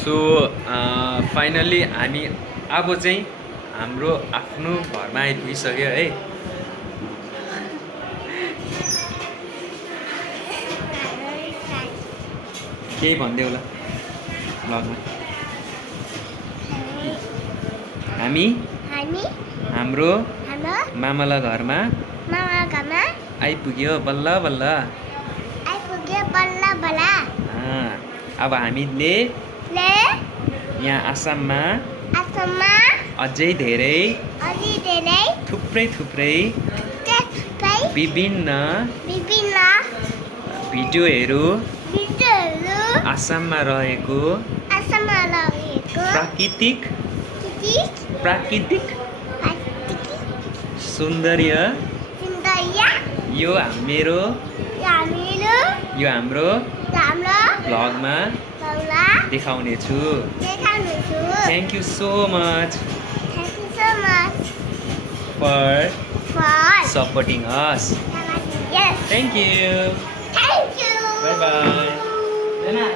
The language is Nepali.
सो फाइनली हामी अब चाहिँ हाम्रो आफ्नो घरमा आइपुगिसक्यो है। केही भन्दै होला भ्लगमा। हामी हाम्रो मामाला घरमा आइपुग्यो बल्ल बल्ल। अब हामीले यहाँ आसाममा अझै धेरै थुप्रै विभिन्न भिडियोहरू आसाममा रहेको प्राकृतिक सौन्दर्य यो हाम्रो भ्लगमा देखाउने छु। Thank you so much for supporting us. Thank you. Bye bye.